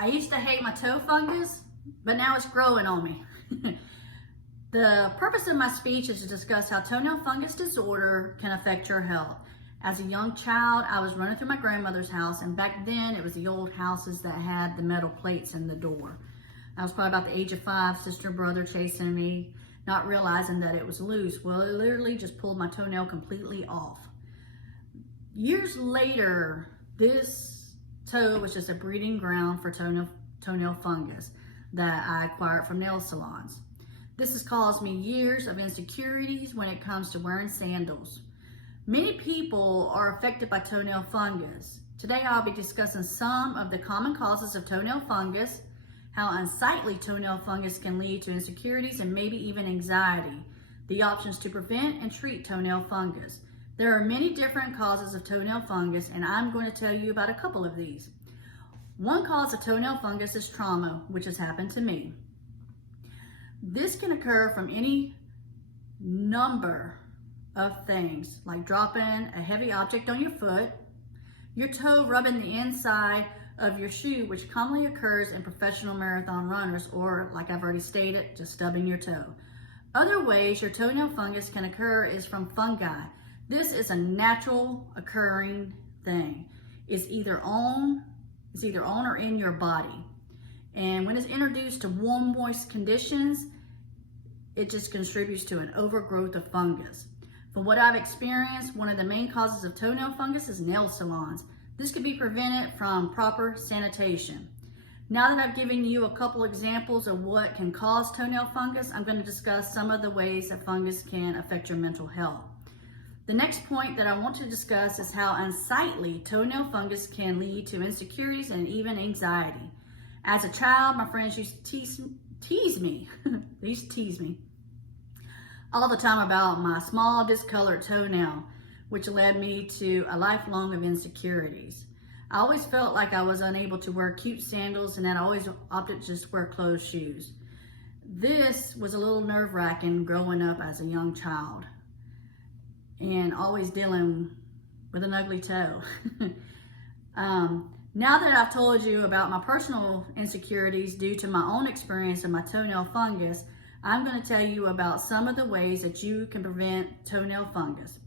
I used to hate my toe fungus, but now it's growing on me. The purpose of my speech is to discuss how toenail fungus disorder can affect your health. As a young child, I was running through my grandmother's house, and back then it was the old houses that had the metal plates in the door. I was probably about the age of 5, sister and brother chasing me, not realizing that it was loose. Well, it literally just pulled my toenail completely off. Years later, this toe was just a breeding ground for toenail fungus that I acquired from nail salons. This has caused me years of insecurities when it comes to wearing sandals. Many people are affected by toenail fungus. Today I'll be discussing some of the common causes of toenail fungus, how unsightly toenail fungus can lead to insecurities and maybe even anxiety, the options to prevent and treat toenail fungus. There are many different causes of toenail fungus, and I'm going to tell you about a couple of these. One cause of toenail fungus is trauma, which has happened to me. This can occur from any number of things, like dropping a heavy object on your foot, your toe rubbing the inside of your shoe, which commonly occurs in professional marathon runners, or like I've already stated, just stubbing your toe. Other ways your toenail fungus can occur is from fungi. This is a natural occurring thing. It's either on or in your body. And when it's introduced to warm, moist conditions, it just contributes to an overgrowth of fungus. From what I've experienced, one of the main causes of toenail fungus is nail salons. This could be prevented from proper sanitation. Now that I've given you a couple examples of what can cause toenail fungus, I'm going to discuss some of the ways that fungus can affect your mental health. The next point that I want to discuss is how unsightly toenail fungus can lead to insecurities and even anxiety. As a child, my friends used to tease me. They used to tease me all the time about my small discolored toenail, which led me to a lifelong of insecurities. I always felt like I was unable to wear cute sandals, and that I always opted to just wear closed shoes. This was a little nerve-wracking growing up as a young child and always dealing with an ugly toe. Now that I've told you about my personal insecurities due to my own experience of my toenail fungus, I'm going to tell you about some of the ways that you can prevent toenail fungus.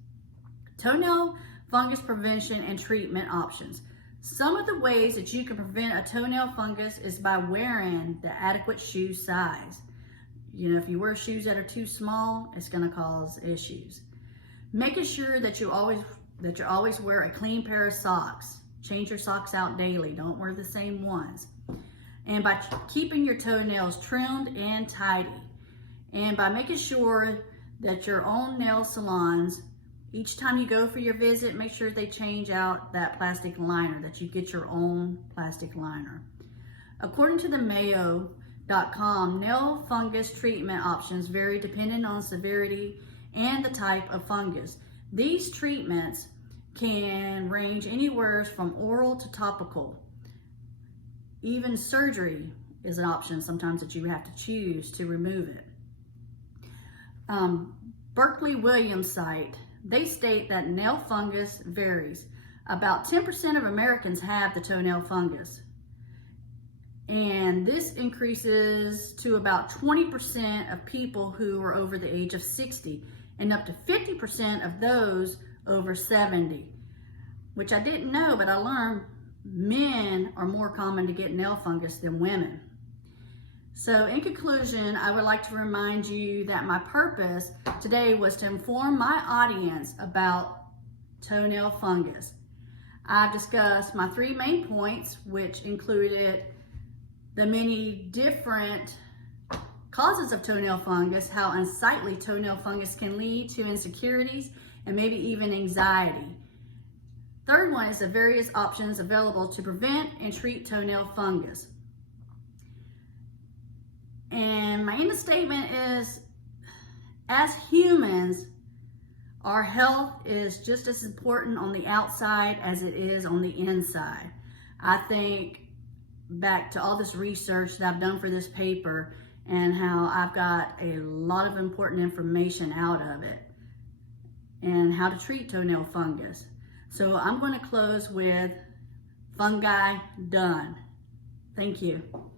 Toenail fungus prevention and treatment options. Some of the ways that you can prevent a toenail fungus is by wearing the adequate shoe size. You know, if you wear shoes that are too small, it's going to cause issues. Making sure that you always wear a clean pair of socks. Change your socks out daily. Don't wear the same ones. And by keeping your toenails trimmed and tidy. And by making sure that your own nail salons, each time you go for your visit, make sure they change out that plastic liner, that you get your own plastic liner. According to the Mayo.com, nail fungus treatment options vary depending on severity and the type of fungus. These treatments can range anywhere from oral to topical. Even surgery is an option sometimes that you have to choose to remove it. Berkeley Williams site, they state that nail fungus varies. About 10% of Americans have the toenail fungus. And this increases to about 20% of people who are over the age of 60 and up to 50% of those over 70, which I didn't know, but I learned men are more common to get nail fungus than women. So in conclusion, I would like to remind you that my purpose today was to inform my audience about toenail fungus. I've discussed my 3 main points, which included the many different causes of toenail fungus, how unsightly toenail fungus can lead to insecurities and maybe even anxiety. Third one is the various options available to prevent and treat toenail fungus. And my end of statement is, as humans, our health is just as important on the outside as it is on the inside. I think back to all this research that I've done for this paper and how I've got a lot of important information out of it and how to treat toenail fungus. So I'm going to close with fungi done. Thank you.